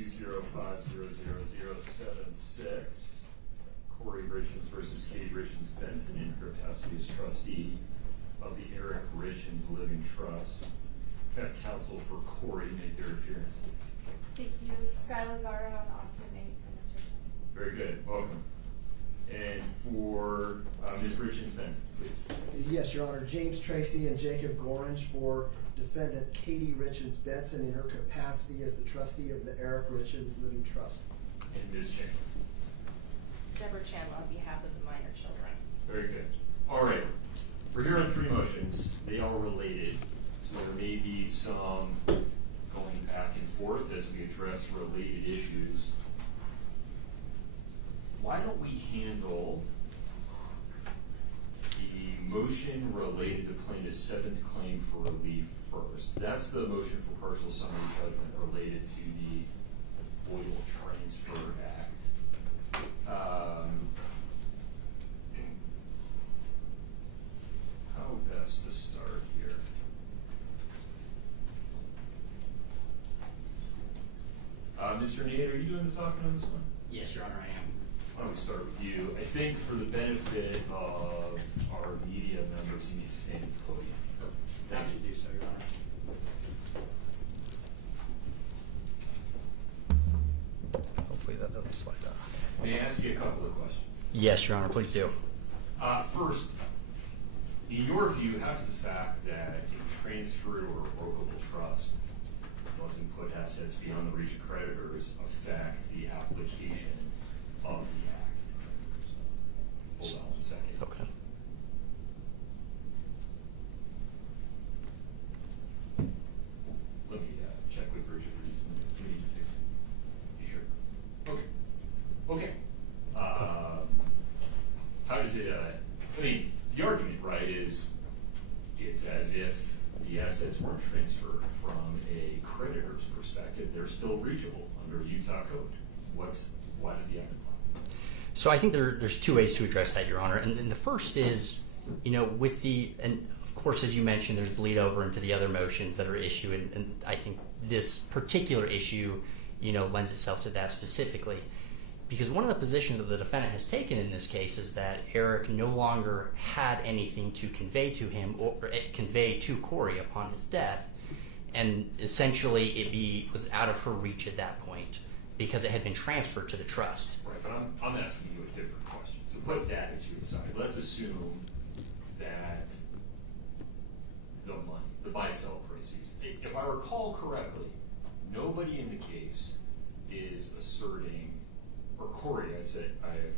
2050076, Kouri Richins versus Katie Richins Benson in her capacity as trustee of the Eric Richins Living Trust. Can I have counsel for Kouri make their appearance? Thank you. Sky Lazaro and Austin Nate for Ms. Richins. Very good. Welcome. And for Ms. Richins Benson, please. Yes, Your Honor. James Tracy and Jacob Gorange for defendant Katie Richins Benson in her capacity as the trustee of the Eric Richins Living Trust. And Ms. Chandler. Deborah Chandler on behalf of the minor children. Very good. All right. We're here on three motions. They are related, so there may be some going back and forth as we address related issues. Why don't we handle the motion related to plaintiff's seventh claim for relief first? That's the motion for partial summary judgment related to the Voidable Transfer Act. How best to start here? Mr. Nate, are you doing the talking on this one? Yes, Your Honor, I am. Why don't we start with you? I think for the benefit of our media members, you need to stand at the podium. Happy to do so, Your Honor. Hopefully that doesn't slide out. May I ask you a couple of questions? Yes, Your Honor, please do. First, in your view, how does the fact that a transfer or revocable trust doesn't put assets beyond the reach of creditors affect the application of the act? Hold on 1 second. Okay. Let me check with Bridget for these. Do we need to fix it? You sure? Okay. Okay. How does it, I mean, the argument, right, is it's as if the assets weren't transferred from a creditor's perspective. They're still reachable under Utah code. Why does the act apply? So I think there's two ways to address that, Your Honor. And the first is, with and of course, as you mentioned, there's bleed over into the other motions that are issued. And I think this particular issue, lends itself to that specifically. Because one of the positions that the defendant has taken in this case is that Eric no longer had anything to convey to him or convey to Kouri upon his death. And essentially it was out of her reach at that point because it had been transferred to the trust. Right, but I'm asking you a different question. So put that as your side. Let's assume that the money, the buy-sell proceeds, if I recall correctly, nobody in the case is asserting, or Kouri,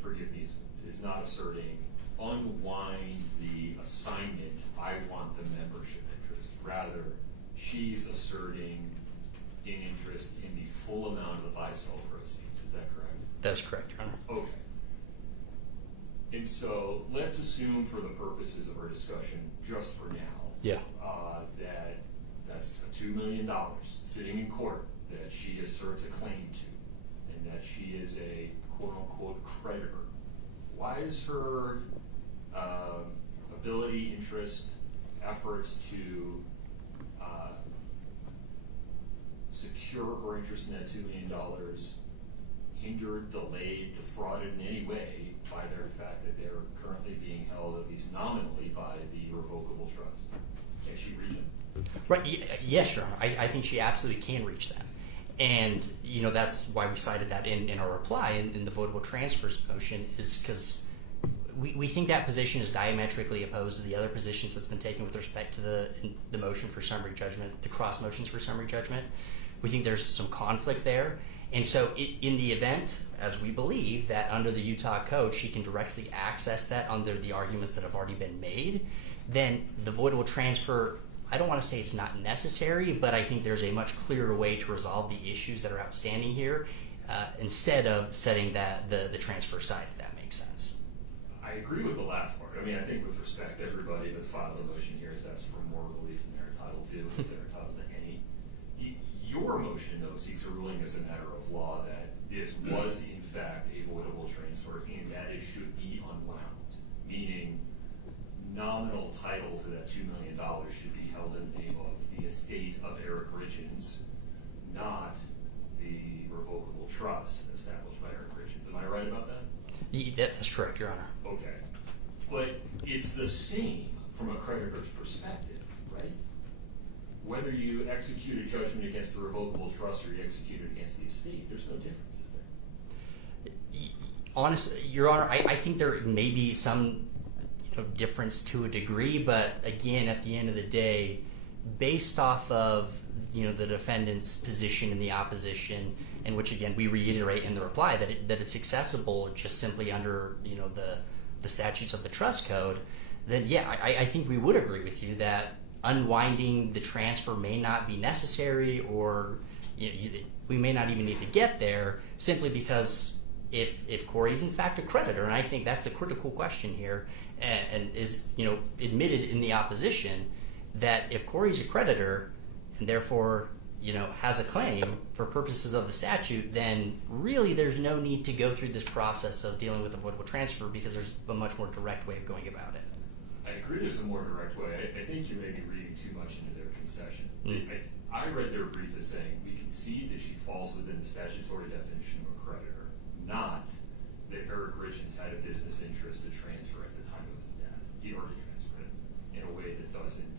forgive me, is not asserting, unwind the assignment, I want the membership interest. Rather, she's asserting an interest in the full amount of the buy-sell proceeds. Is that correct? That's correct, Your Honor. Okay. And so let's assume for the purposes of our discussion, just for now, that that's $2 million sitting in court that she asserts a claim to, and that she is a quote-unquote creditor. Why is her ability, interest, efforts to secure her interest in that $2 million hindered, delayed, defrauded in any way by the fact that they're currently being held, at least nominally, by the revocable trust? Can she reach them? Right. Yes, Your Honor. I think she absolutely can reach them. And, that's why we cited that in our reply in the voidable transfers motion, is because we think that position is diametrically opposed to the other positions that's been taken with respect to the motion for summary judgment, the cross motions for summary judgment. We think there's some conflict there. And so in the event, as we believe, that under the Utah code she can directly access that under the arguments that have already been made, then the voidable transfer, I don't want to say it's not necessary, but I think there's a much clearer way to resolve the issues that are outstanding here instead of setting the transfer aside, if that makes sense. I agree with the last part. I mean, I think with respect to everybody that's filed a motion here is that's for more relief than they're entitled to, if they're entitled to any. Your motion, though, seeks a ruling as a matter of law that this was, in fact, a voidable transfer and that it should be unwound, meaning nominal title to that $2 million should be held in the name of the estate of Eric Richins, not the revocable trust established by Eric Richins. Am I right about that? That's correct, Your Honor. Okay. But it's the same from a creditor's perspective, right? Whether you execute a judgment against the revocable trust or you execute it against the estate, there's no difference, is there? Honestly, Your Honor, I think there may be some difference to a degree, but again, at the end of the day, based off of the defendant's position in the opposition, and which again we reiterate in the reply that it's accessible just simply under the statutes of the trust code, then yeah, I think we would agree with you that unwinding the transfer may not be necessary, or we may not even need to get there, simply because if Kouri is in fact a creditor, and I think that's the critical question here, and is admitted in the opposition, that if Kouri's a creditor and therefore has a claim for purposes of the statute, then really there's no need to go through this process of dealing with a voidable transfer, because there's a much more direct way of going about it. I agree there's a more direct way. I think you may be reading too much into their concession. I read their brief as saying, we concede that she falls within the statutory definition of a creditor, not that Eric Richins had a business interest to transfer at the time of his death. He already transferred it in a way that doesn't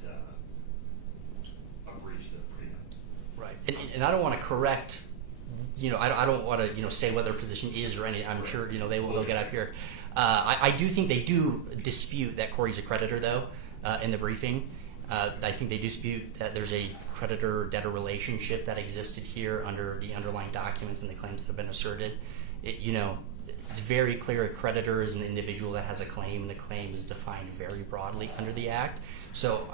breach the prenup. Right. And I don't want to correct, I don't want to, say what their position is or any. I'm sure, they'll get up here. I do think they do dispute that Kouri's a creditor, though, in the briefing. I think they dispute that there's a creditor-debtor relationship that existed here under the underlying documents and the claims that have been asserted. It's very clear a creditor is an individual that has a claim, and the claim is defined very broadly under the Act. So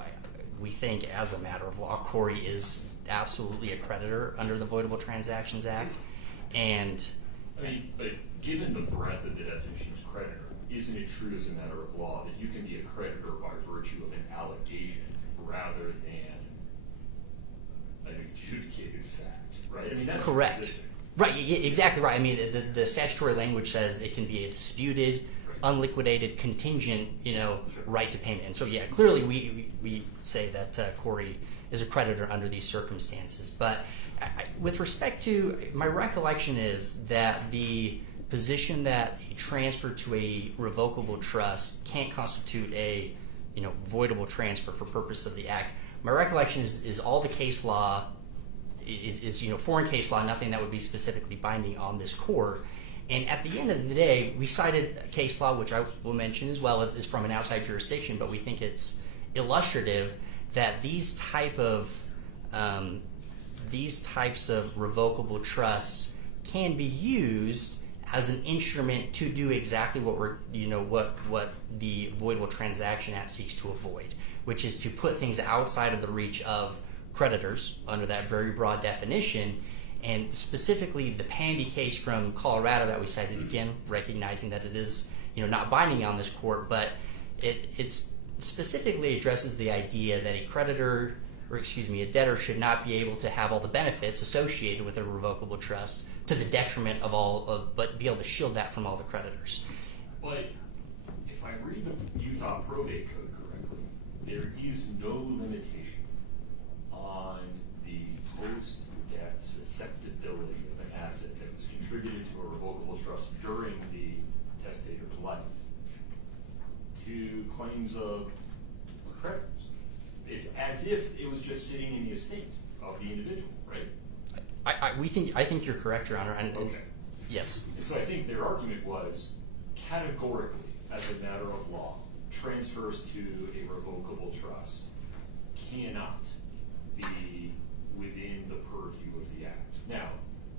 we think, as a matter of law, Kouri is absolutely a creditor under the Voidable Transactions Act. And but given the breadth of the definition of creditor, isn't it true as a matter of law that you can be a creditor by virtue of an allegation rather than an adjudicated fact, right? I mean, that's correct. consistent. Right, exactly right. I mean, the statutory language says it can be a disputed, unliquidated, contingent, right to payment. And so, yeah, clearly we say that Kouri is a creditor under these circumstances. But with respect to, my recollection is that the position that a transfer to a revocable trust can't constitute a voidable transfer for purpose of the Act. My recollection is all the case law is foreign case law, nothing that would be specifically binding on this court. And at the end of the day, we cited a case law, which I will mention as well, is from an outside jurisdiction, but we think it's illustrative that these types of revocable trusts can be used as an instrument to do exactly what what the Voidable Transaction Act seeks to avoid, which is to put things outside of the reach of creditors under that very broad definition. And specifically the Pandy case from Colorado that we cited, again recognizing that it is not binding on this court, but it specifically addresses the idea that a debtor should not be able to have all the benefits associated with a revocable trust to the detriment but be able to shield that from all the creditors. But if I read the Utah Probate Code correctly, there is no limitation on the post-death susceptibility of an asset that was contributed to a revocable trust during the testator's life to claims of creditors. It's as if it was just sitting in the estate of the individual, right? I think you're correct, Your Honor. Okay. Yes. And so I think their argument was categorically, as a matter of law, transfers to a revocable trust cannot be within the purview of the Act. Now,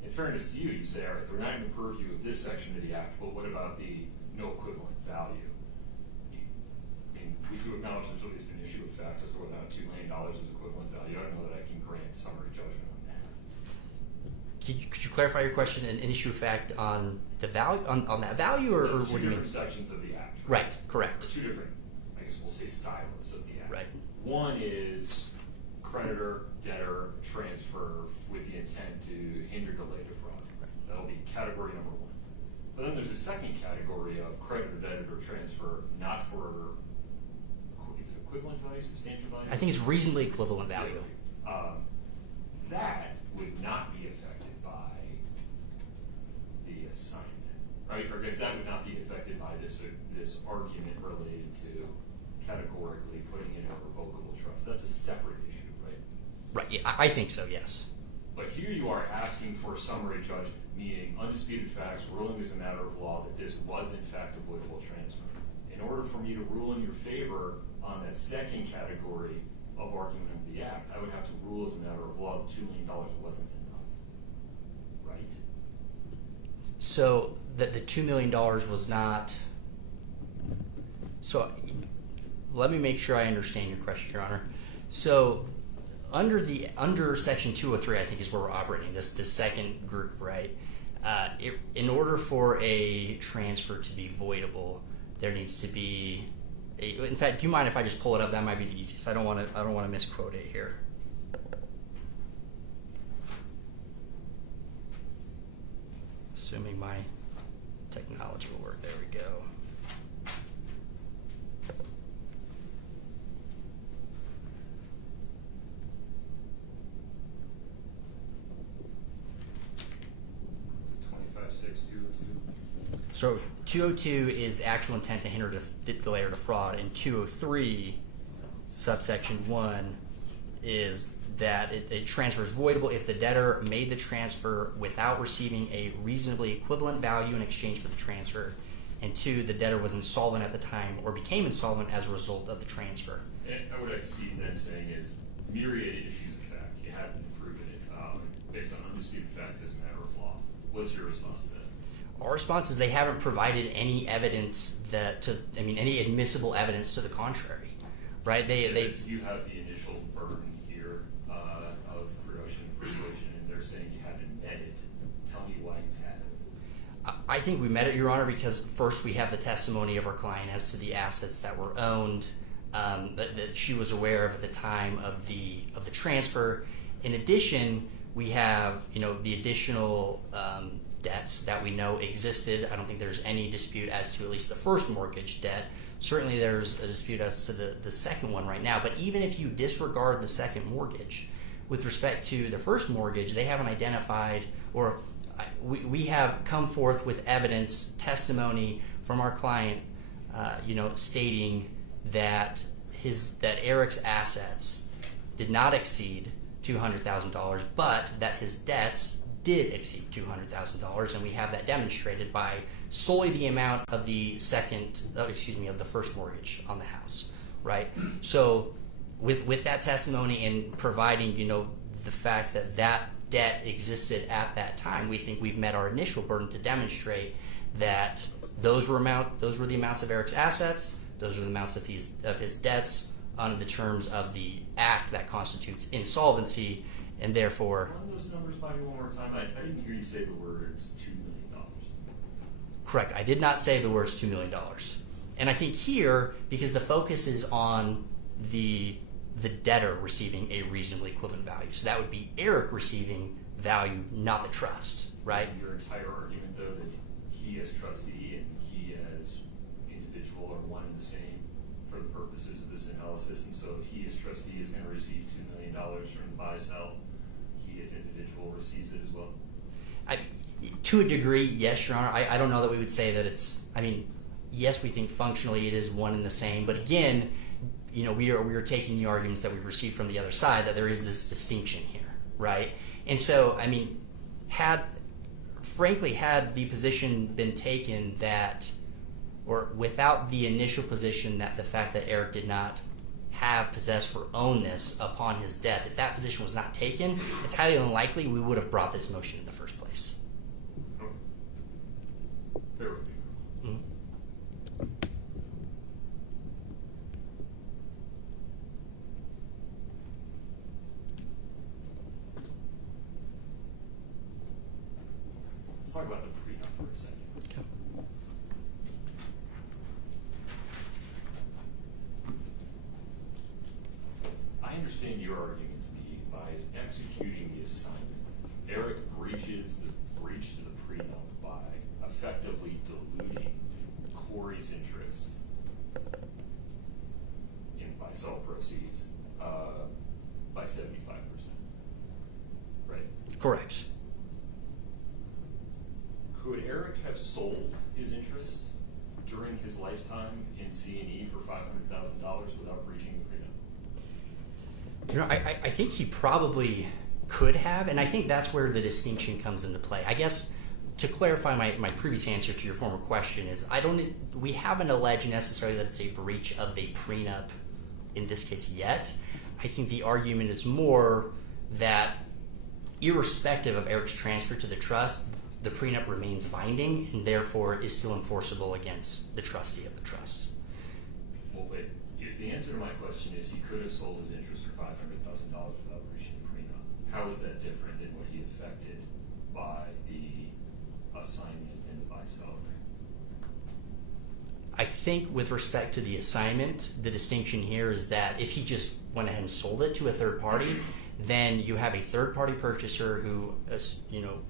in fairness to you, you say, all right, they're not in the purview of this section of the Act, but what about the no equivalent value? And would you acknowledge there's at least an issue of fact as to whether or not $2 million is equivalent value? I don't know that I can grant summary judgment on that. Could you clarify your question? An issue of fact on the value on that value, or There's what do two you mean? different sections of the Act. Right. Correct. Or two different, I guess we'll say silos of the Act. Right. One is creditor, debtor, transfer with the intent to hinder, delay, defraud. Right. That'll be category number one. But then there's a second category of creditor, debtor, transfer, not for, is it equivalent value, substantial value? I think it's reasonably equivalent value. That would not be affected by argument related to categorically putting in a revocable trust. That's a separate issue, right? Right. Yeah, I think so. Yes. But here you are asking for summary judgment, meaning undisputed facts, ruling as a matter of law that this was in fact a voidable transfer. In order for me to rule in your favor on that second category of argument of the act, I would have to rule as a matter of law that $2 million wasn't enough, right? So that the $2 million was not. So let me make sure I understand your question, Your Honor. So under Section 203, I think is where we're operating this second group, right? In order for a transfer to be voidable, there needs to be. In fact, do you mind if I just pull it up? That might be the easiest. I don't want to misquote it here. Assuming my technology will work. There we go. So 202 is actual intent to hinder, delay, or defraud, and 203, subsection 1, is that it transfers voidable if the debtor made the transfer without receiving a reasonably equivalent value in exchange for the transfer, and 2, the debtor was insolvent at the time or became insolvent as a result of the transfer. And what I see them saying is myriad issues of fact. You haven't proven it based on undisputed facts as a matter of law. What's your response to that? Our response is they haven't provided any evidence any admissible evidence to the contrary, right? If you have the initial burden here of production and persuasion, and they're saying you haven't met it, tell me why you haven't. I think we met it, Your Honor, because first we have the testimony of our client as to the assets that were owned, that she was aware of at the time of the transfer. In addition, we have the additional debts that we know existed. I don't think there's any dispute as to at least the first mortgage debt. Certainly there's a dispute as to the second one right now. But even if you disregard the second mortgage, with respect to the first mortgage, they haven't identified, or we have come forth with evidence, testimony from our client, stating that Eric's assets did not exceed $200,000, but that his debts did exceed $200,000, and we have that demonstrated by solely the amount of the first mortgage on the house, right? So, with that testimony and providing, the fact that debt existed at that time, we think we've met our initial burden to demonstrate that those were the amounts of Eric's assets, those are the amounts of his debts under the terms of the act that constitutes insolvency, and therefore. Run those numbers by me one more time. I didn't hear you say the words $2 million. Correct. I did not say the words $2 million. And I think here, because the focus is on the debtor receiving a reasonably equivalent value, so that would be Eric receiving value, not the trust, right? So your entire argument, though, that he as trustee and he as individual are one and the same for the purposes of this analysis, and so if he as trustee is going to receive $2 million from the buy-sell, he as individual receives it as well? To a degree, yes, Your Honor. I don't know that we would say that it's, yes, we think functionally it is one and the same, but again, we are taking the arguments that we've received from the other side that there is this distinction here, right? And so, had the position been taken that, or without the initial position that the fact that Eric did not have, possess, or own this upon his death, if that position was not taken, it's highly unlikely we would have brought this motion in the first place. Okay. Bear with me. Mm-hmm. Let's talk about the prenup for a second. Okay. I understand your argument to be by executing the assignment, Eric breached the prenup by effectively diluting Kouri's interest in buy-sell proceeds by 75%. Right? Correct. Could Eric have sold his interest during his lifetime in C&E for $500,000 without breaching the prenup? You know, I think he probably could have, and I think that's where the distinction comes into play. I guess to clarify my previous answer to your former question is we haven't alleged necessarily that it's a breach of the prenup in this case yet. I think the argument is more that irrespective of Eric's transfer to the trust, the prenup remains binding and therefore is still enforceable against the trustee of the trust. Well, wait, if the answer to my question is he could have sold his interest for $500,000 without breaching the prenup, how is that different than what he affected by the assignment and the buy-sell agreement? I think with respect to the assignment, the distinction here is that if he just went ahead and sold it to a third party, then you have a third party purchaser who,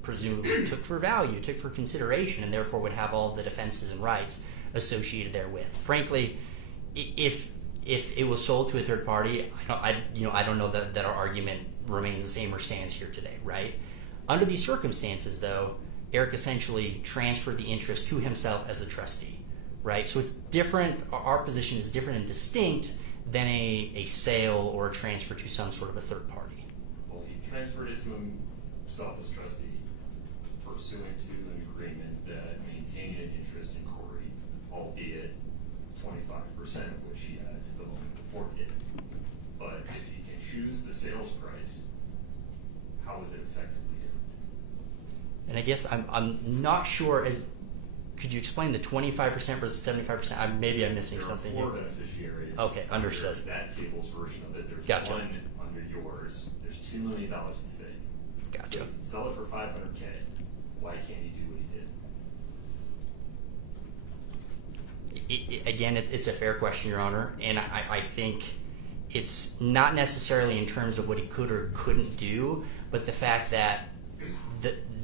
presumably took for value, took for consideration, and therefore would have all the defenses and rights associated therewith. Frankly, if it was sold to a third party, I don't know that our argument remains the same or stands here today, right? Under these circumstances, though, Eric essentially transferred the interest to himself as the trustee, right? So it's different. Our position is different and distinct than a sale or a transfer to some sort of a third party. Well, he transferred it to himself as trustee, pursuant to an agreement that maintained an interest in Kouri, albeit 25% of which he had the moment before it. But if he can choose the sales price, how is it effectively different? And I guess I'm not sure. Could you explain the 25% versus 75%? Maybe I'm missing something There are 4 here. beneficiaries. Okay, understood. Under that table's version of it. There's Gotcha. one under yours. There's $2 million at stake. Gotcha. So he can sell it for $500K. Why can't he do what he did? Again, it's a fair question, Your Honor, and I think it's not necessarily in terms of what he could or couldn't do, but the fact that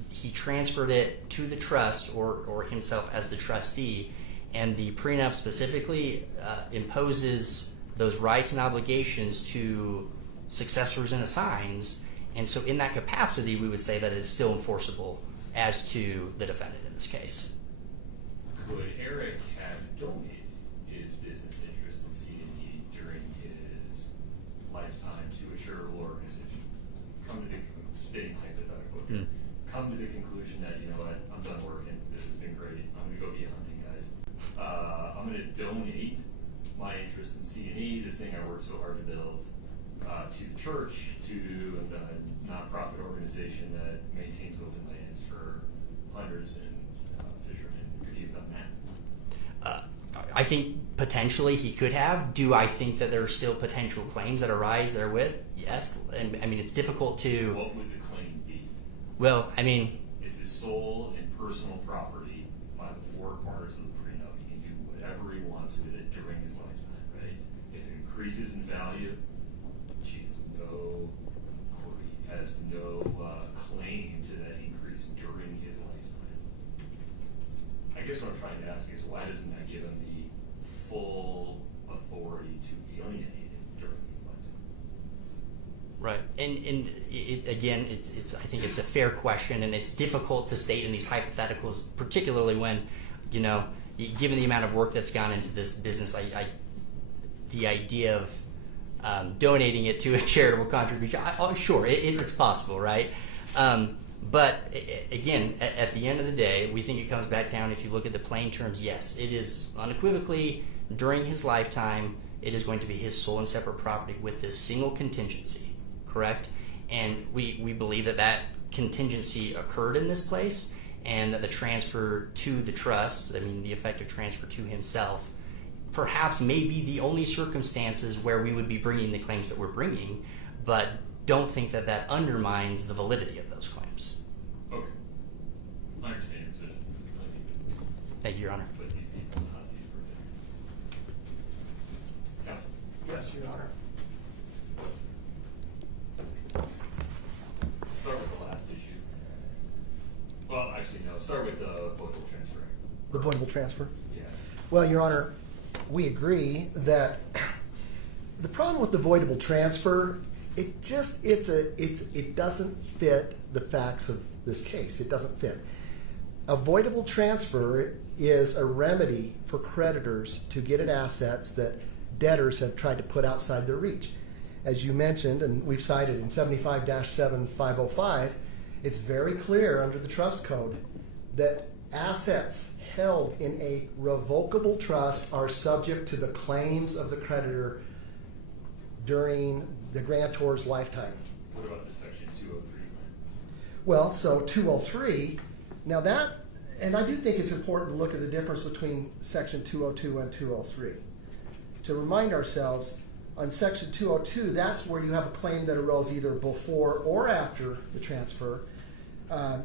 he transferred it to the trust or himself as the trustee, and the prenup specifically imposes those rights and obligations to successors and assigns, and so in that capacity, we would say that it is still enforceable as to the defendant in this case. Could Eric have donated his business interest in C&E during his lifetime to a charitable organization? Come to the spitting hypothetical here. Come to the conclusion that, you know what, I'm done working. This has been great. I'm going to go be a hunting guide. I'm going to donate my interest in C&E, this thing I worked so hard to build, to the church, to a nonprofit organization that maintains open lands for hunters and fishermen. Could he have done that? I think potentially he could have. Do I think that there are still potential claims that arise therewith? Yes. And I mean, it's difficult to. What would the claim be? Well, I mean, It's his sole and personal property by the 4 corners of the prenup. He can do whatever he wants with it during his lifetime, right? If it increases in value, Kouri has no claim to that increase during his lifetime. I guess what I'm trying to ask is, why doesn't that give him the full authority to alienate it during his lifetime? right. And again, it's I think it's a fair question, and it's difficult to state in these hypotheticals, particularly when, given the amount of work that's gone into this business, the idea of donating it to a charitable contribution, sure, it's possible, right? But again, at the end of the day, we think it comes back down, if you look at the plain terms, yes, it is unequivocally, during his lifetime, it is going to be his sole and separate property with this single contingency, correct? And we believe that contingency occurred in this place, and that the transfer to the trust, the effective transfer to himself, perhaps may be the only circumstances where we would be bringing the claims that we're bringing, but don't think that undermines the validity of those claims. Okay. I understand your position. Thank you, Your Honor. Put these people in the hot seat for a bit. Counsel. Yes, Your Honor. Start with the last issue. Well, actually, no. Start with the voidable transfer. The voidable transfer? Yeah. Well, Your Honor, we agree that the problem with the voidable transfer, it doesn't fit the facts of this case. It doesn't fit. A voidable transfer is a remedy for creditors to get at assets that debtors have tried to put outside their reach. As you mentioned, and we've cited in 75-7505, it's very clear under the trust code that assets held in a revocable trust are subject to the claims of the creditor during the grantor's lifetime. What about the section 203? Well, so 203, now that, and I do think it's important to look at the difference between section 202 and 203. To remind ourselves, on section 202, that's where you have a claim that arose either before or after the transfer. I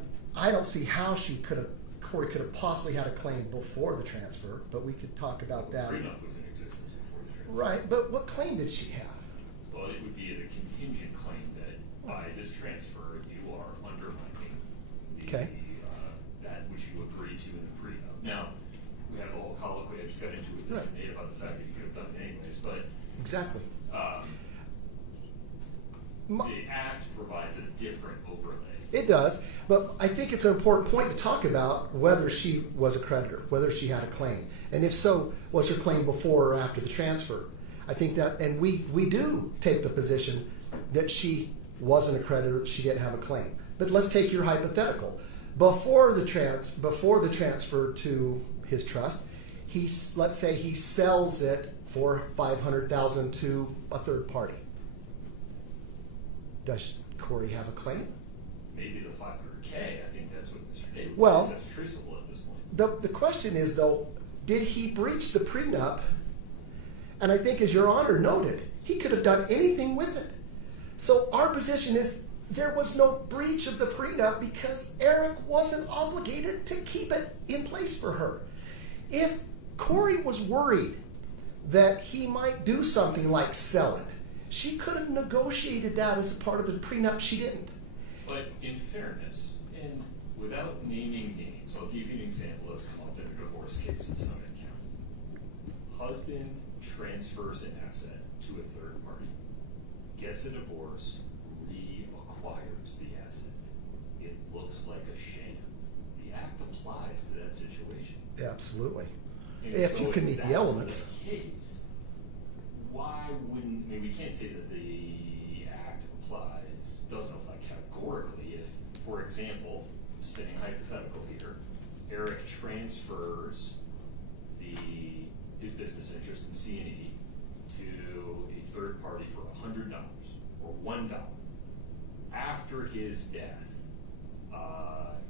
don't see how Kouri could have possibly had a claim before the transfer, but we could talk about that. Prenup was in existence before the transfer. Right, but what claim did she have? Well, it would be the contingent claim that by this transfer, you are undermining Okay. that which you agreed to in the prenup. Now, we have a whole colloquy I just got into with Right. Mr. Nate about the fact that you could have done it anyways, but Exactly. the act provides a different overlay. It does, but I think it's an important point to talk about whether she was a creditor, whether she had a claim. And if so, was her claim before or after the transfer? I think that, and we do take the position that she wasn't a creditor, that she didn't have a claim. But let's take your hypothetical. Before the transfer to his trust, let's say he sells it for $500,000 to a third party. Does Kouri have a claim? Maybe the $500K, I think that's what Mr. Nate would Well, say, that's traceable at this point. The question is, though, did he breach the prenup? And I think, as Your Honor noted, he could have done anything with it. So our position is there was no breach of the prenup because Eric wasn't obligated to keep it in place for her. If Kouri was worried that he might do something like sell it, she could have negotiated that as a part of the prenup. She didn't. But in fairness, and without naming names, I'll give you an example that's come up in a divorce case in Suing County. Husband transfers an asset to a third party, gets a divorce, reacquires the asset. It looks like a sham. The act applies to that situation. Absolutely. And If so you can meet that's the elements. the case, why wouldn't, I mean, we can't say that the act doesn't apply categorically if, for example, spinning hypothetical here, Eric transfers his business interest in C&E to a third party for $100 or $1. After his death,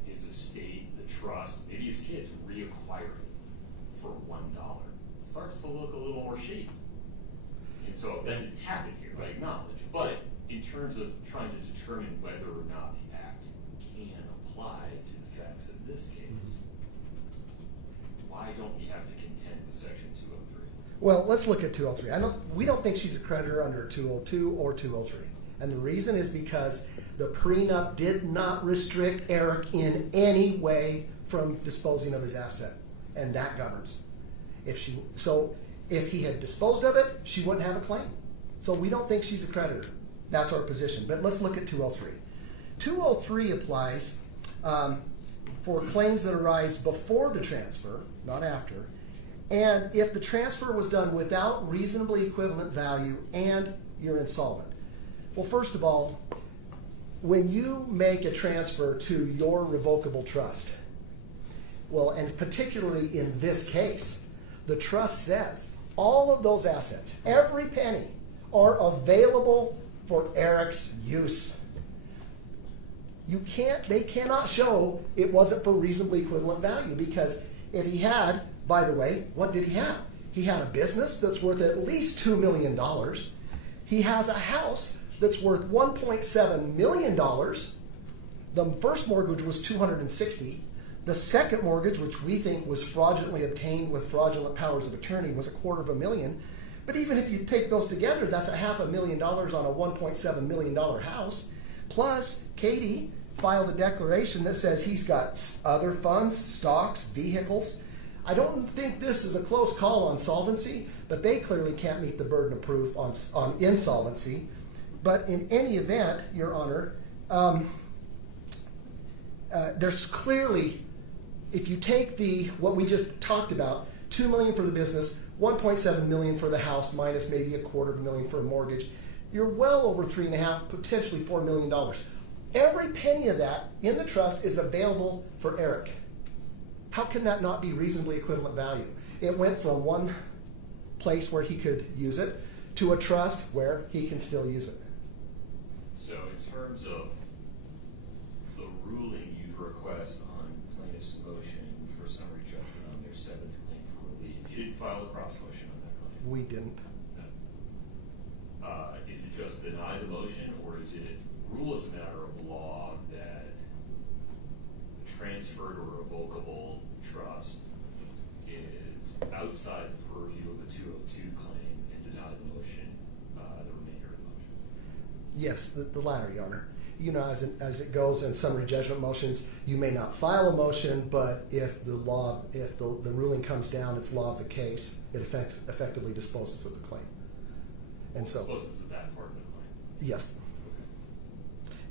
his estate, the trust, maybe his kids reacquire it for $1. It starts to look a little more shady. And so that didn't happen here, I acknowledge. But in terms of trying to determine whether or not the act can apply to the facts of this case, why don't we have to contend with Section 203? Well, let's look at 203. We don't think she's a creditor under 202 or 203. And the reason is because the prenup did not restrict Eric in any way from disposing of his asset. And that governs. If he had disposed of it, she wouldn't have a claim. So we don't think she's a creditor. That's our position. But let's look at 203. 203 applies for claims that arise before the transfer, not after, and if the transfer was done without reasonably equivalent value and you're insolvent. Well, first of all, when you make a transfer to your revocable trust, well, and particularly in this case, the trust says all of those assets, every penny, are available for Eric's use. They cannot show it wasn't for reasonably equivalent value, because if he had, by the way, what did he have? He had a business that's worth at least $2 million. He has a house that's worth $1.7 million. The first mortgage was $260,000. The second mortgage, which we think was fraudulently obtained with fraudulent powers of attorney, was $250,000. But even if you take those together, that's $500,000 on a $1.7 million house. Plus, Katie filed a declaration that says he's got other funds, stocks, vehicles. I don't think this is a close call on solvency, but they clearly can't meet the burden of proof on insolvency. But in any event, Your Honor, there's clearly if you take what we just talked about, $2 million for the business, $1.7 million for the house, minus maybe $250,000 for a mortgage, you're well over $3.5, potentially $4 million. Every penny of that in the trust is available for Eric. How can that not be reasonably equivalent value? It went from one place where he could use it to a trust where he can still use it. So in terms of the ruling you'd request on plaintiff's motion for summary judgment on their seventh claim for relief, you didn't file a cross motion on that claim? We didn't. No. Is it just deny the motion, or is it rule as a matter of law that the transferred or revocable trust is outside the purview of a 202 claim and deny the motion, the remainder of the motion? Yes, the latter, Your Honor. You know, as it goes in summary judgment motions, you may not file a motion, but if the ruling comes down, it's law of the case, it effectively disposes of the claim. And so, Disposes of that part of the claim. yes.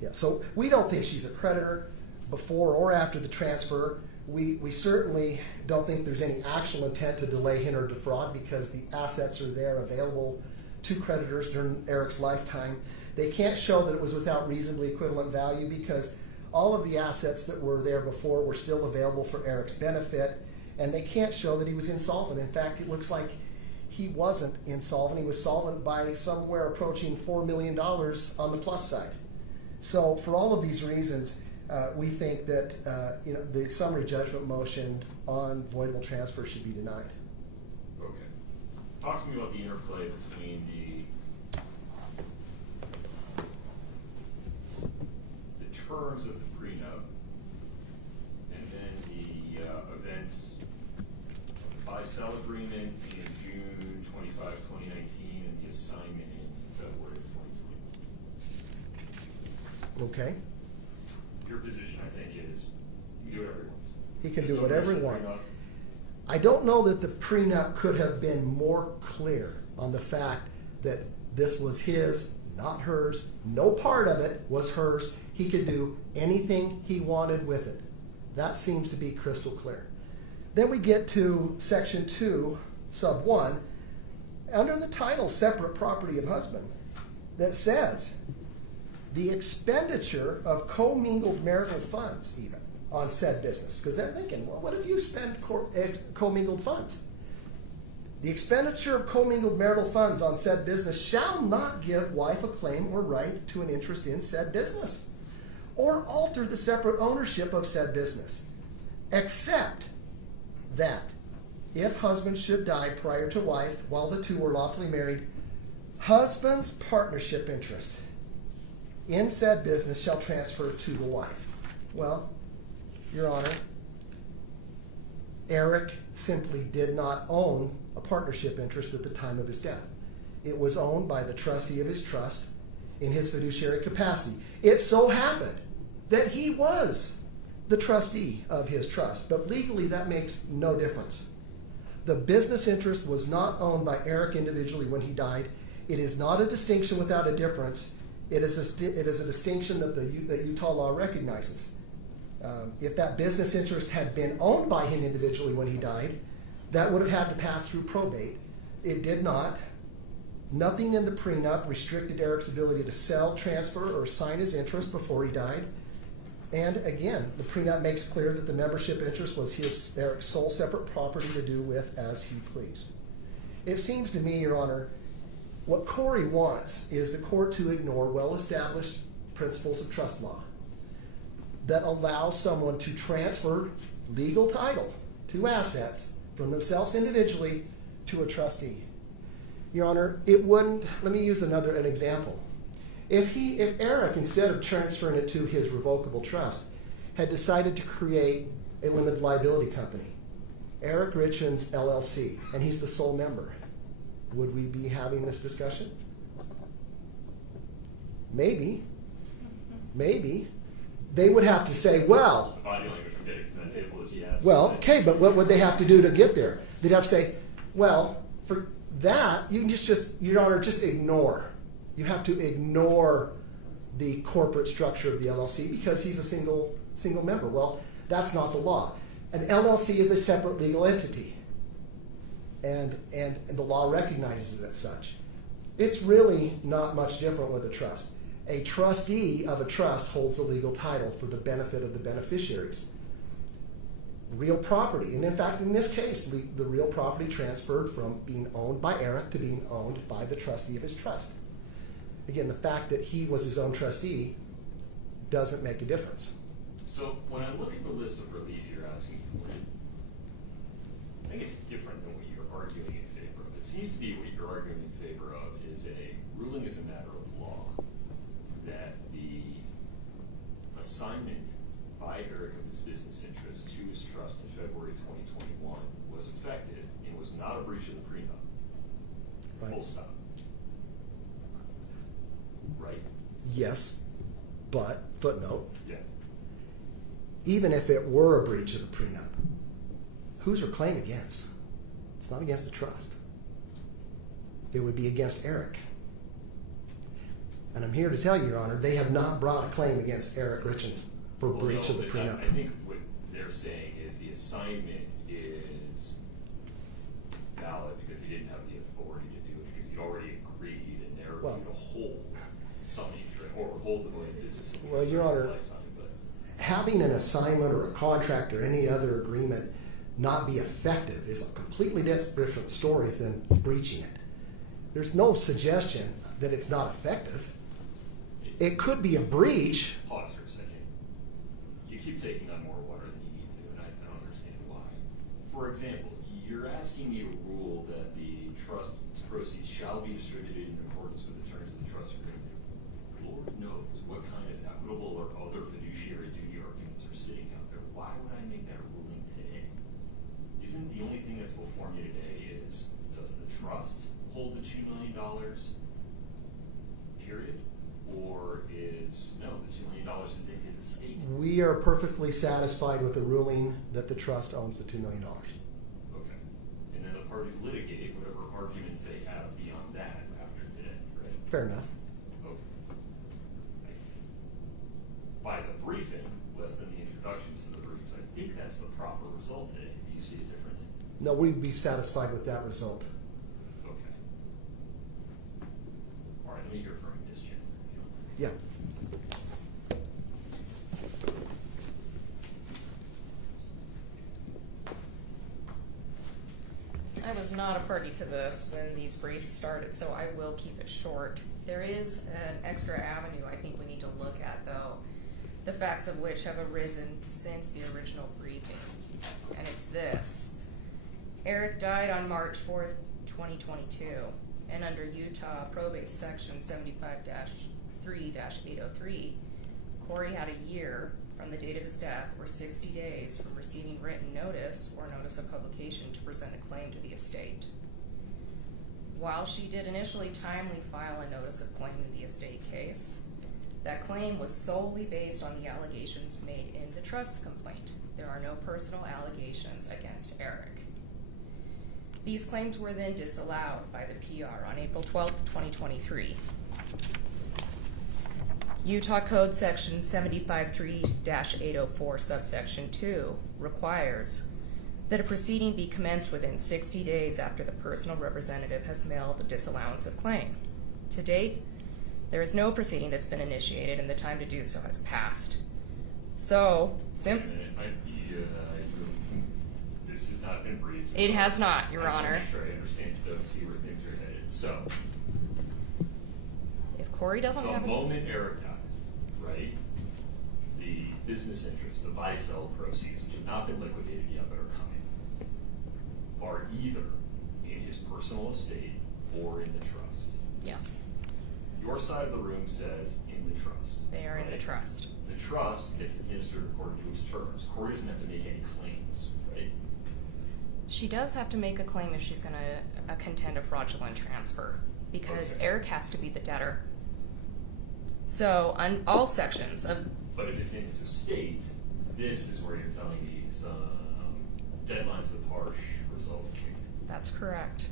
Yeah, so we don't think she's a creditor before or after the transfer. We certainly don't think there's any actual intent to delay, hinder, or defraud because the assets are there available to creditors during Eric's lifetime. They can't show that it was without reasonably equivalent value because all of the assets that were there before were still available for Eric's benefit, and they can't show that he was insolvent. In fact, it looks like he wasn't insolvent. He was solvent by somewhere approaching $4 million on the plus side. So for all of these reasons, we think that the summary judgment motion on voidable transfer should be denied. Okay. Talk to me about the interplay between the terms of the prenup and then the events of the buy-sell agreement in June 25, 2019 and the assignment in February of 2020. Okay? Your position, I think, is you can do whatever he wants. He can There's do no whatever he mention of wants. prenup. I don't know that the prenup could have been more clear on the fact that this was his, not hers. No part of it was hers. He could do anything he wanted with it. That seems to be crystal clear. Then we get to section 2, sub 1, under the title separate property of husband, that says the expenditure of commingled marital funds even on said business. Because they're thinking, well, what if you spend commingled funds? The expenditure of commingled marital funds on said business shall not give wife a claim or right to an interest in said business, or alter the separate ownership of said business, except that if husband should die prior to wife while the two were lawfully married, husband's partnership interest in said business shall transfer to the wife. Well, Your Honor, Eric simply did not own a partnership interest at the time of his death. It was owned by the trustee of his trust in his fiduciary capacity. It so happened that he was the trustee of his trust, but legally that makes no difference. The business interest was not owned by Eric individually when he died. It is not a distinction without a difference. It is a distinction that Utah law recognizes. If that business interest had been owned by him individually when he died, that would have had to pass through probate. It did not. Nothing in the prenup restricted Eric's ability to sell, transfer, or assign his interest before he died. And again, the prenup makes clear that the membership interest was Eric's sole separate property to do with as he pleased. It seems to me, Your Honor, what Kouri wants is the court to ignore well-established principles of trust law that allow someone to transfer legal title to assets from themselves individually to a trustee. Your Honor, it wouldn't, let me use an example. If Eric, instead of transferring it to his revocable trust, had decided to create a limited liability company, Kouri Richins LLC, and he's the sole member, would we be having this discussion? Maybe. Maybe. They would have to say, well, The body language from getting from that table is yes. well, okay, but what would they have to do to get there? They'd have to say, well, for that, you can just Your Honor, just ignore. You have to ignore the corporate structure of the LLC because he's a single member. Well, that's not the law. An LLC is a separate legal entity, and the law recognizes it as such. It's really not much different with a trust. A trustee of a trust holds the legal title for the benefit of the beneficiaries. Real property, and in fact, in this case, the real property transferred from being owned by Eric to being owned by the trustee of his trust. Again, the fact that he was his own trustee doesn't make a difference. So when I look at the list of relief you're asking for, I think it's different than what you're arguing in favor of. It seems to be what you're arguing in favor of is a ruling as a matter of law that the assignment by Eric of his business interest to his trust in February 2021 was effective and was not a breach of the prenup. Right. Full stop. Right? Yes, but, footnote, Yeah. even if it were a breach of the prenup, who's her claim against? It's not against the trust. It would be against Eric. And I'm here to tell you, Your Honor, they have not brought a claim against Eric Richins for breach of the prenup. I think what they're saying is the assignment is valid because he didn't have the authority to do it because he'd already agreed and they're going to hold some interest or hold the void business. Well, Your Honor, having an assignment or a contract or any other agreement not be effective is a completely different story than breaching it. There's no suggestion that it's not effective. It could be a breach. Pause for a second. You keep taking on more water than you need to, and I don't understand why. For example, you're asking me to rule that the trust proceeds shall be distributed in accordance with the terms of the trust agreement. Lord knows what kind of equitable or other fiduciary duty arguments are sitting out there. Why would I make that ruling today? Isn't the only thing that's before me today is, does the trust hold the $2 million, period? Or is, no, the $2 million is in his estate? We are perfectly satisfied with the ruling that the trust owns the $2 million. Okay. And then the parties litigate whatever arguments they have beyond that after today, right? Fair enough. Okay. By the briefing, less than the introductions to the briefs, I think that's the proper result today. Do you see it differently? No, we'd be satisfied with that result. Okay. All right, let me hear from Ms. Chandler. Yeah. I was not a party to this when these briefs started, so I will keep it short. There is an extra avenue I think we need to look at, though, the facts of which have arisen since the original briefing, and it's this. Eric died on March 4th, 2022, and under Utah Probate Section 75-3-803, Kouri had a year from the date of his death or 60 days from receiving written notice or notice of publication to present a claim to the estate. While she did initially timely file a notice of claim in the estate case, that claim was solely based on the allegations made in the trust complaint. There are no personal allegations against Eric. These claims were then disallowed by the PR on April 12th, 2023. Utah Code Section 75-3-804 subsection 2 requires that a proceeding be commenced within 60 days after the personal representative has mailed the disallowance of claim. To date, there is no proceeding that's been initiated and the time to do so has passed. So, Wait a minute. This has not been briefed. It has not, Your Honor. I just want to make sure I understand, to see where things are headed. So, If Kouri doesn't the have moment Eric dies, right, the business interests, the buy-sell proceeds, which have not been liquidated yet but are coming, are either in his personal estate or in the trust. Yes, Your side of the room says in the trust. they are in the right? trust. The trust gets administered according to its terms. Kouri doesn't have to make any claims, right? She does have to make a claim if she's going to contend a fraudulent transfer, because Okay. Eric has to be the debtor. So, on all sections of But if it's in his estate, this is where you're telling me some deadlines with harsh results kick in. that's correct.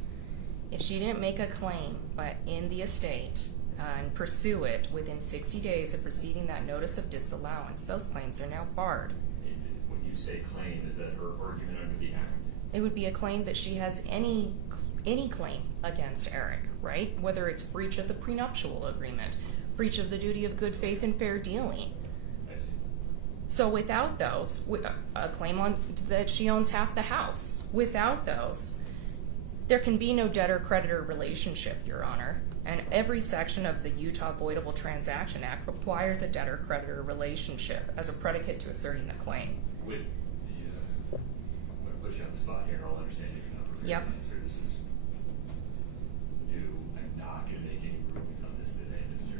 If she didn't make a claim, but in the estate, and pursue it within 60 days of receiving that notice of disallowance, those claims are now barred. And when you say claim, is that her argument under the Act? It would be a claim that she has any claim against Eric, right? Whether it's breach of the prenuptial agreement, breach of the duty of good faith and fair dealing. I see. So without those, a claim on that she owns half the house. Without those, there can be no debtor-creditor relationship, Your Honor. And every section of the Utah Voidable Transaction Act requires a debtor-creditor relationship as a predicate to asserting the claim. With the, I'm going to put you on the spot here, and I'll understand if you're not prepared Yep. to answer. This is new. I'm not going to make any rulings on this today, Mr.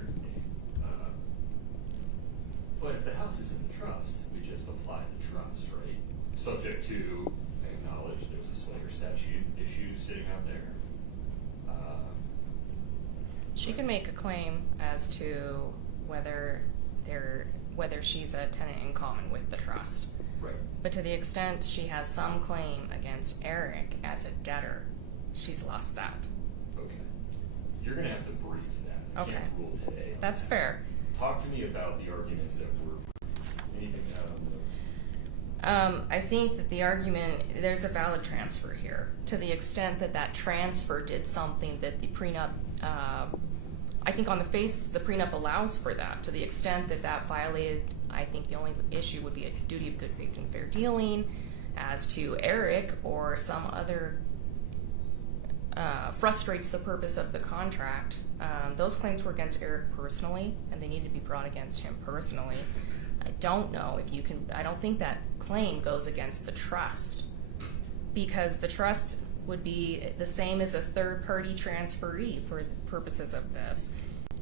But if the house is in the trust, we just apply the trust, right? Subject to acknowledge there was a Slater statute issue sitting out there. She can make a claim as to whether she's a tenant in common with the trust. Right. But to the extent she has some claim against Eric as a debtor, she's lost that. Okay. You're going to have to brief that. I Okay. can't rule today. on That's that. fair. Talk to me about the arguments that were, anything to add on those? I think that the argument, there's a valid transfer here. To the extent that that transfer did something that the prenup, I think on the face, the prenup allows for that. To the extent that that violated, I think the only issue would be a duty of good faith and fair dealing as to Eric or some other frustrates the purpose of the contract. Those claims were against Eric personally, and they need to be brought against him personally. I don't know if you can, I don't think that claim goes against the trust, because the trust would be the same as a third-party transferee for the purposes of this.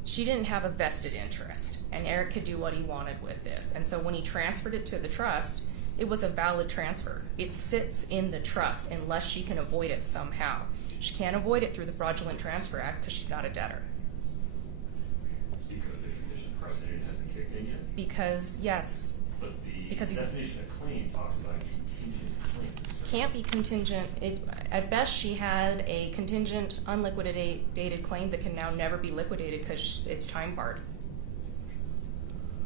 She didn't have a vested interest, and Eric could do what he wanted with this. And so when he transferred it to the trust, it was a valid transfer. It sits in the trust unless she can avoid it somehow. She can't avoid it through the Fraudulent Transfer Act because she's not a debtor. Because the condition precedent hasn't kicked in yet? Because, yes, But the Because he's- definition of claim talks about contingent claims. can't be contingent. At best, she had a contingent, unliquidated claim that can now never be liquidated because it's time barred.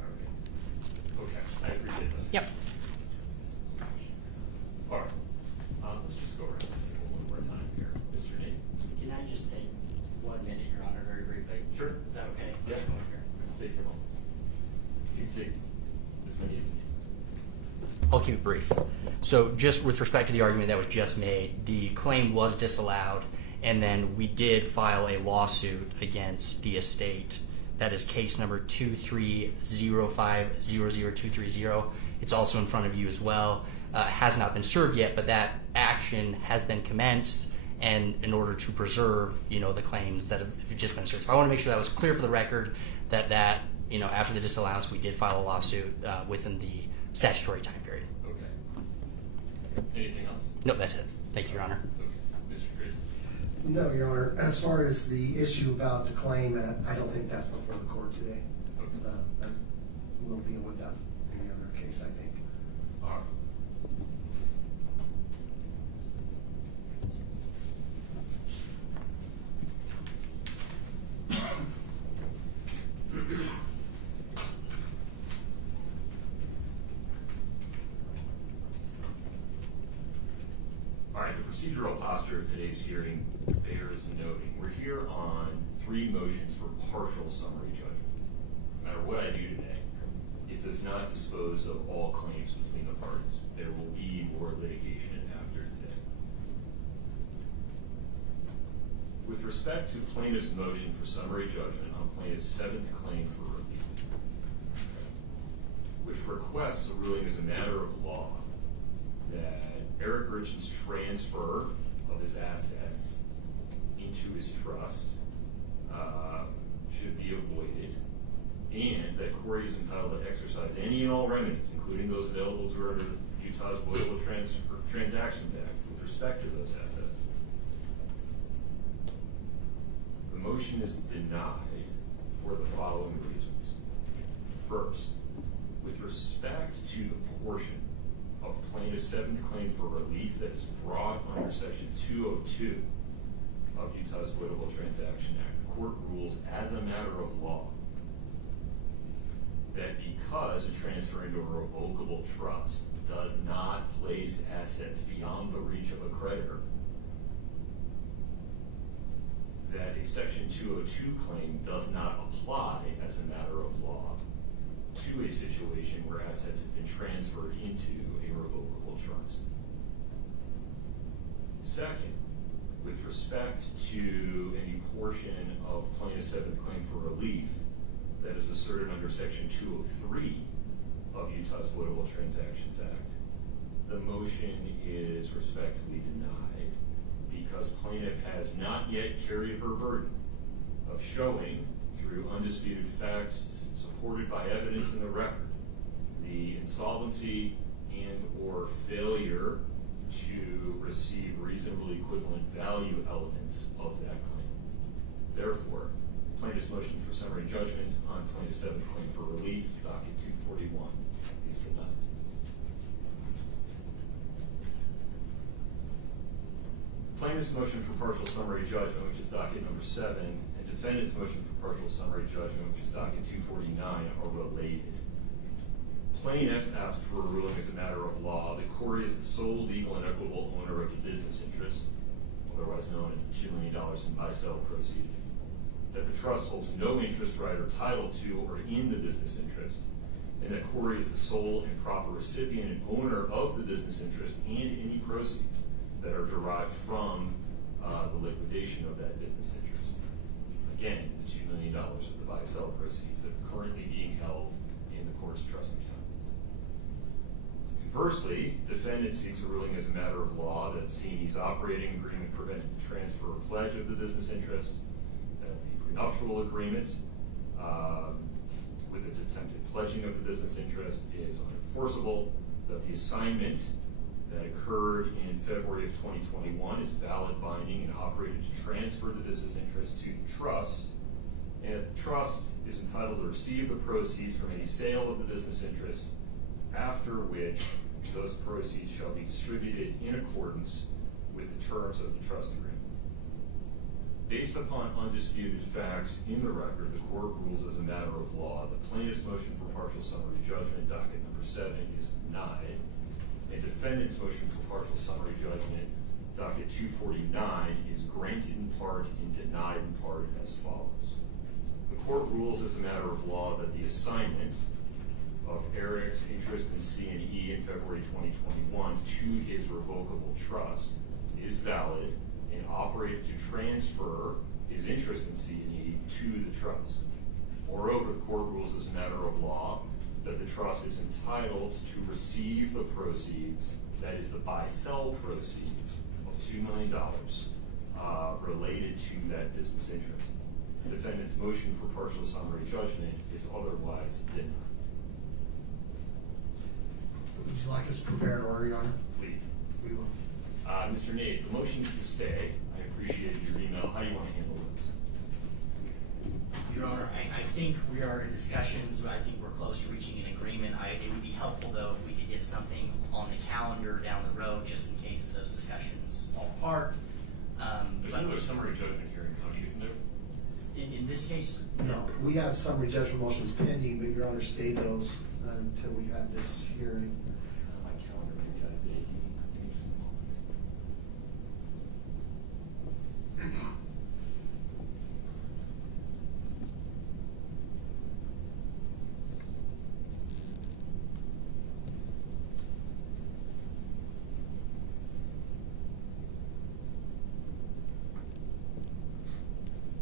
All right. Okay, I appreciate this. Yep. All right. Let's just go around this table one more time here. Mr. Nate? Can I just take 1 minute, Your Honor, very briefly? Sure. Is that okay? Yeah. Go on here. Take your moment. You can take as many as you need. I'll keep it brief. So just with respect to the argument that was just made, the claim was disallowed, and then we did file a lawsuit against the estate. That is case number 230500230. It's also in front of you as well. Has not been served yet, but that action has been commenced, and in order to preserve, the claims that have just been served. So I want to make sure that was clear for the record that after the disallowance, we did file a lawsuit within the statutory time period. Okay. Anything else? No, that's it. Thank you, Your Honor. Okay. Mr. Tracy? No, Your Honor. As far as the issue about the claim, I don't think that's before the court today. Okay. We'll deal with that in the other case, I think. All right. All right, the procedural posture of today's hearing bears noting. We're here on 3 motions for partial summary judgment. No matter what I do today, it does not dispose of all claims between the parties. There will be more litigation after today. With respect to plaintiff's motion for summary judgment on plaintiff's 7th claim for relief, which requests a ruling as a matter of law that Eric Richins' transfer of his assets into his trust should be avoided, and that Kouri is entitled to exercise any and all remedies, including those available to her under Utah's Voidable Transactions Act with respect to those assets. The motion is denied for the following reasons. First, with respect to the portion of plaintiff's 7th claim for relief that is brought under Section 202 of Utah's Voidable Transaction Act, the court rules as a matter of law that because a transfer into a revocable trust does not place assets beyond the reach of a creditor, that a Section 202 claim does not apply as a matter of law to a situation where assets have been transferred into a revocable trust. Second, with respect to any portion of plaintiff's seventh claim for relief that is asserted under Section 203 of Utah's Voidable Transactions Act, the motion is respectfully denied because plaintiff has not yet carried her burden of showing, through undisputed facts supported by evidence in the record, the insolvency and or failure to receive reasonably equivalent value elements of that claim. Therefore, plaintiff's motion for summary judgment on plaintiff's seventh claim for relief, docket 241, is denied. Plaintiff's motion for partial summary judgment, which is docket number 7, and defendant's motion for partial summary judgment, which is docket 249, are related. Plaintiff asked for a ruling as a matter of law that Kouri is the sole legal and equitable owner of the business interest, otherwise known as the $2 million in buy-sell proceeds, that the trust holds no interest right or title to or in the business interest, and that Kouri is the sole and proper recipient and owner of the business interest and any proceeds that are derived from the liquidation of that business interest. Again, the $2 million of the buy-sell proceeds that are currently being held in the court's trust account. Conversely, defendant seeks a ruling as a matter of law that CNE's operating agreement prevented the transfer or pledge of the business interest, that the prenuptial agreement with its attempted pledging of the business interest is unenforceable, that the assignment that occurred in February of 2021 is valid, binding, and operated to transfer the business interest to the trust, and that the trust is entitled to receive the proceeds from any sale of the business interest, after which those proceeds shall be distributed in accordance with the terms of the trust agreement. Based upon undisputed facts in the record, the court rules as a matter of law the plaintiff's motion for partial summary judgment, docket number 7, is denied, and defendant's motion for partial summary judgment, docket 249, is granted in part and denied in part as follows. The court rules as a matter of law that the assignment of Eric's interest in C&E in February 2021 to his revocable trust is valid and operated to transfer his interest in C&E to the trust. Moreover, the court rules as a matter of law that the trust is entitled to receive the proceeds, that is the buy-sell proceeds of $2 million related to that business interest. The defendant's motion for partial summary judgment is otherwise denied. Would you like us to prepare an order, Your Honor? Please. We will. Mr. Nate, the motion's to stay. I appreciated your email. How do you want to handle this? Your Honor, I think we are in discussions. I think we're close to reaching an agreement. It would be helpful, though, if we could get something on the calendar down the road, just in case those discussions fall apart. There's another summary judgment hearing coming, isn't there? In this case, No, we have summary judgment motions pending, but Your Honor, stay those until we have this hearing. My calendar may be out of date. Give me just a moment.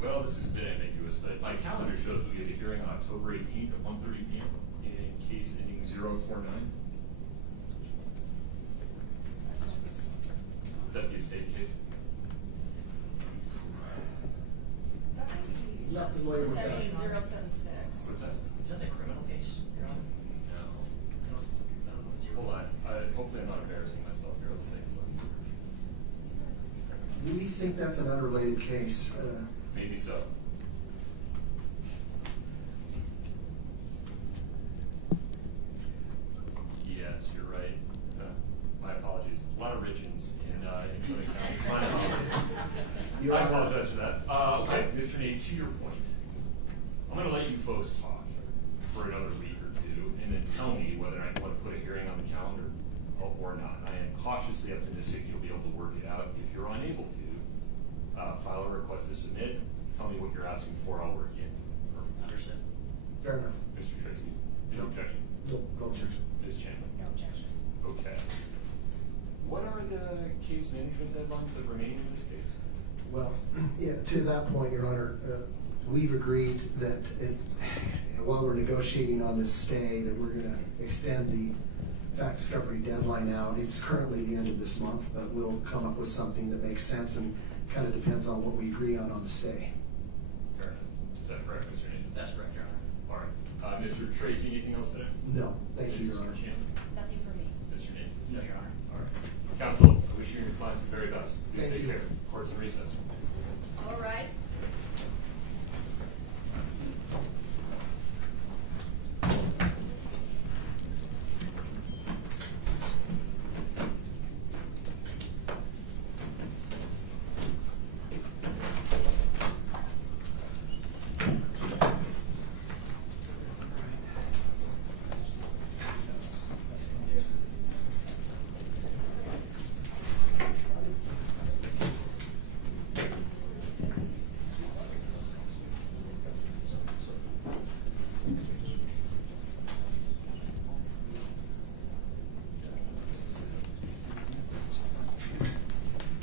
Well, this is a bit ambiguous, but my calendar shows that we have a hearing on October 18th at 1:30 p.m. in case ending 049. Is that the estate case? That might be. Nothing later with Says that. in 076. What's that? is that a criminal case, Your Honor? No. I don't know what you're- Hold on. Hopefully I'm not embarrassing myself here. Let's take a look. We think that's an unrelated case. Maybe so. Yes, you're right. My apologies. A lot of Richins in Southern County. My apologies. You I are- apologize for that. Okay, Mr. Nate, to your point, I'm going to let you folks talk for another week or two, and cautiously optimistic you'll be able to work it out. If you're unable to, file a request to submit, tell me what you're asking for, I'll work it. Perfect. Understood. Fair enough. Mr. Tracy, no No. objection? No objection. Ms. Chandler? No objection. Okay. What are the case management deadlines that remain in this case? Well, yeah, to that point, Your Honor, we've agreed that while we're negotiating on this stay, that we're gonna extend the fact discovery deadline out. It's currently the end of this month, but we'll come up with something that makes sense and kind of depends on what we agree on the stay. Fair enough. Is that correct, Mr. Nathan? That's correct, Your Honor. All right. Mr. Tracy, anything else today? No.